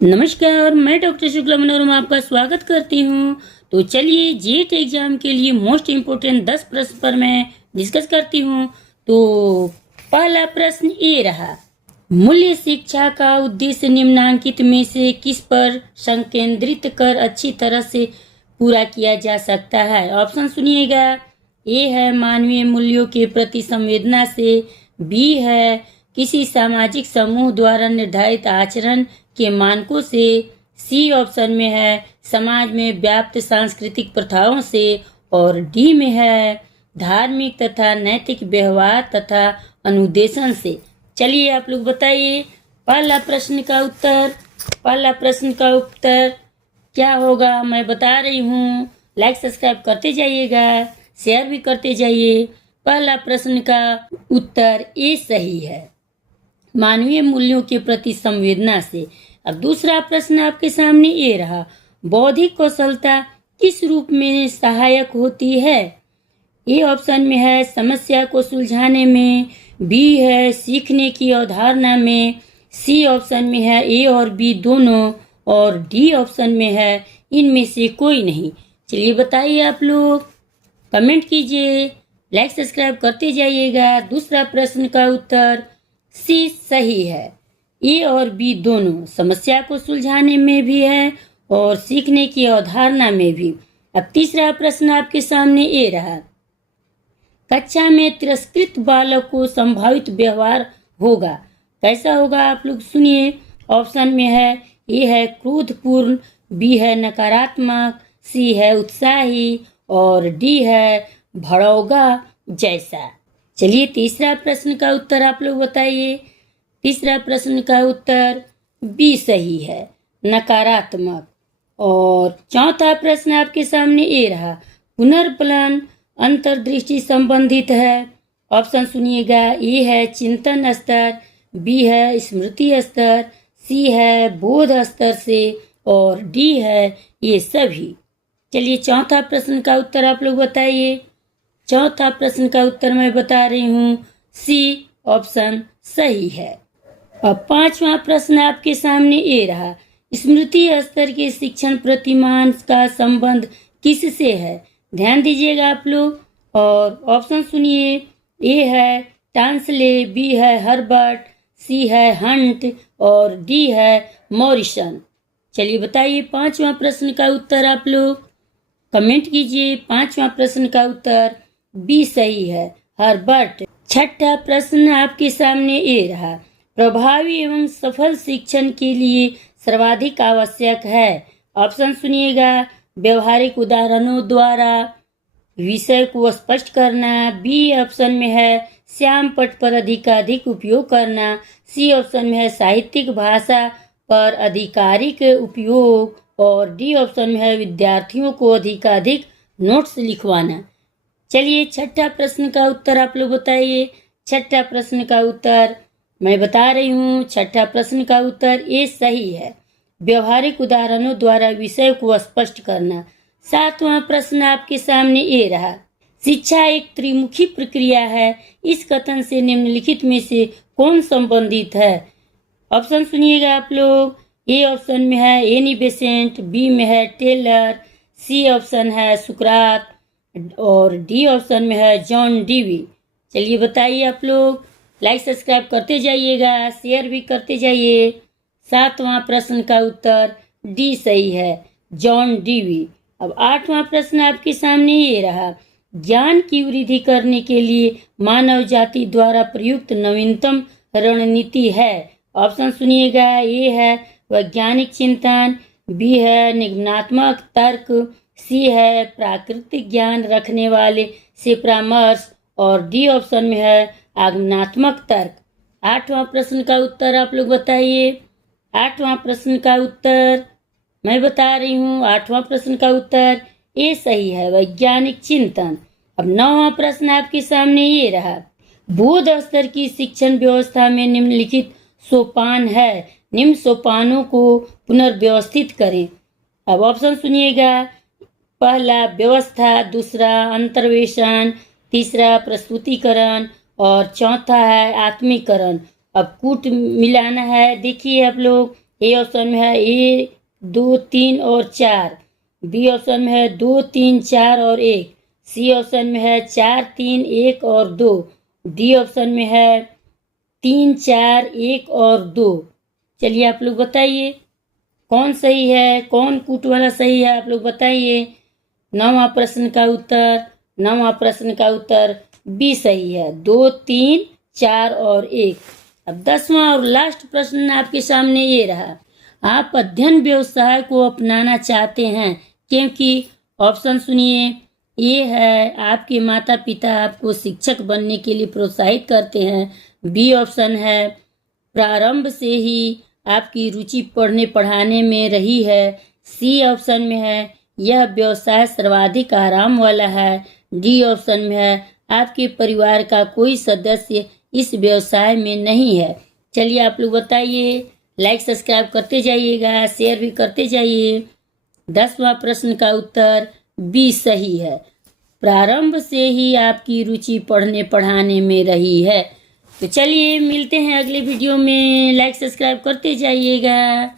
नमस्कार, मैं डॉक्टर शुक्ला मनोरमा आपका स्वागत करती हूँ। तो चलिए जेट एग्जाम के लिए मोस्ट इम्पोर्टेंट 10 प्रश्न पर मैं डिस्कस करती हूँ। तो पहला प्रश्न ये रहा, मूल्य शिक्षा का उद्देश्य निम्नांकित में से किस पर संकेंद्रित कर अच्छी तरह से पूरा किया जा सकता है। ऑप्शन सुनिएगा। ए है मानवीय मूल्यों के प्रति संवेदना से, बी है किसी सामाजिक समूह द्वारा निर्धारित आचरण के मानकों से, सी ऑप्शन में है समाज में व्याप्त सांस्कृतिक प्रथाओं से, और डी में है धार्मिक तथा नैतिक व्यवहार तथा अनुदेशन से। चलिए आप लोग बताइए पहला प्रश्न का उत्तर क्या होगा। मैं बता रही हूँ, लाइक सब्सक्राइब करते जाइएगा, शेयर भी करते जाइए। पहला प्रश्न का उत्तर ए सही है, मानवीय मूल्यों के प्रति संवेदना से। अब दूसरा प्रश्न आपके सामने ये रहा, बौद्धिक कौशलता किस रूप में सहायक होती है। ए ऑप्शन में है समस्या को सुलझाने में, बी है सीखने की अवधारणा में, सी ऑप्शन में है ए और बी दोनों, और डी ऑप्शन में है इनमें से कोई नहीं। चलिए बताइए आप लोग, कमेंट कीजिए, लाइक सब्सक्राइब करते जाइएगा। दूसरा प्रश्न का उत्तर सी सही है, ए और बी दोनों समस्या को सुलझाने में भी है और सीखने की अवधारणा में भी। अब तीसरा प्रश्न आपके सामने ये रहा, कक्षा में तिरस्कृत बालक को संभावित व्यवहार होगा, कैसा होगा आप लोग सुनिए। ऑप्शन में है ए है क्रोधपूर्ण, बी है नकारात्मक, सी है उत्साही, और डी है भड़ौगा जैसा। चलिए तीसरा प्रश्न का उत्तर आप लोग बताइए। तीसरा प्रश्न का उत्तर बी सही है, नकारात्मक। और चौथा प्रश्न आपके सामने ये रहा, पुनर्पलन अंतर्दृष्टि संबंधित है। ऑप्शन सुनिएगा। ए है चिंतन स्तर, बी है स्मृति स्तर, सी है बोध स्तर से, और डी है ये सभी। चलिए चौथा प्रश्न का उत्तर आप लोग बताइए। चौथा प्रश्न का उत्तर मैं बता रही हूँ, सी ऑप्शन सही है। अब पांचवा प्रश्न आपके सामने ये रहा, स्मृति स्तर के शिक्षण प्रतिमान का संबंध किससे है। ध्यान दीजिएगा आप लोग, और ऑप्शन सुनिए। ए है टांसले, बी है हर्बर्ट, सी है हंट, और डी है मॉरिसन। चलिए बताइए पांचवा प्रश्न का उत्तर आप लोग कमेंट कीजिए। पांचवा प्रश्न का उत्तर बी सही है, हर्बर्ट। छठा प्रश्न आपके सामने ये रहा, प्रभावी एवं सफल शिक्षण के लिए सर्वाधिक आवश्यक है। ऑप्शन सुनिएगा। व्यवहारिक उदाहरणों द्वारा विषय को स्पष्ट करना, बी ऑप्शन में है श्याम पट पर अधिकाधिक उपयोग करना, सी ऑप्शन में है साहित्यिक भाषा पर आधिकारिक उपयोग, और डी ऑप्शन में है विद्यार्थियों को अधिकाधिक नोट्स लिखवाना। चलिए छठा प्रश्न का उत्तर आप लोग बताइए। छठा प्रश्न का उत्तर मैं बता रही हूँ। छठा प्रश्न का उत्तर ए सही है, व्यवहारिक उदाहरणों द्वारा विषय को स्पष्ट करना। सातवां प्रश्न आपके सामने ये रहा, शिक्षा एक त्रिमुखी प्रक्रिया है, इस कथन से निम्नलिखित में से कौन संबंधित है। ऑप्शन सुनिएगा आप लोग। ए ऑप्शन में है एनी बेसेंट, बी में है टेलर, सी ऑप्शन है सुकरात, और डी ऑप्शन में है जॉन डीवी। चलिए बताइए आप लोग, लाइक सब्सक्राइब करते जाइएगा, शेयर भी करते जाइए। सातवां प्रश्न का उत्तर डी सही है, जॉन डीवी। अब आठवां प्रश्न आपके सामने ये रहा, ज्ञान की वृद्धि करने के लिए मानव जाति द्वारा प्रयुक्त नवीनतम रणनीति है। ऑप्शन सुनिएगा। ए है वैज्ञानिक चिंतन, बी है निगमनात्मक तर्क, सी है प्राकृतिक ज्ञान रखने वाले से परामर्श, और डी ऑप्शन में है आगमनात्मक तर्क। आठवां प्रश्न का उत्तर आप लोग बताइए। आठवां प्रश्न का उत्तर मैं बता रही हूँ। आठवां प्रश्न का उत्तर ए सही है, वैज्ञानिक चिंतन। अब नौवां प्रश्न आपके सामने ये रहा, बोध स्तर की शिक्षण व्यवस्था में निम्नलिखित सोपान है, निम्न सोपानों को पुनर्व्यवस्थित करें। अब ऑप्शन सुनिएगा। पहला व्यवस्था, दूसरा अंतर्वेशन, तीसरा प्रस्तुतिकरण, और चौथा है आत्मीकरण। अब कूट मिलाना है, देखिए आप लोग ए ऑप्शन में है 1, 2, 3 और 4, बी ऑप्शन में है 2, 3, 4 और 1, सी ऑप्शन में है 4, 3, 1 और 2, डी ऑप्शन में है 3, 4, 1 और 2। चलिए आप लोग बताइए कौन सही है, कौन कूट वाला सही है, आप लोग बताइए। नौवां प्रश्न का उत्तर बी सही है, 2, 3, 4 और 1। अब 10वां और लास्ट प्रश्न आपके सामने ये रहा, आप अध्ययन व्यवसाय को अपनाना चाहते हैं क्योंकि ऑप्शन सुनिए, ये है आपके माता पिता आपको शिक्षक बनने के लिए प्रोत्साहित करते हैं, बी ऑप्शन है प्रारंभ से ही आपकी रुचि पढ़ने पढ़ाने में रही है, सी ऑप्शन में है यह व्यवसाय सर्वाधिक आराम वाला है, डी ऑप्शन में है आपके परिवार का कोई सदस्य इस व्यवसाय में नहीं है। चलिए आप लोग बताइए, लाइक सब्सक्राइब करते जाइएगा, शेयर भी करते जाइए। 10वां प्रश्न का उत्तर बी सही है, प्रारंभ से ही आपकी रुचि पढ़ने पढ़ाने में रही है। तो चलिए मिलते हैं अगले वीडियो में, लाइक सब्सक्राइब करते जाइएगा।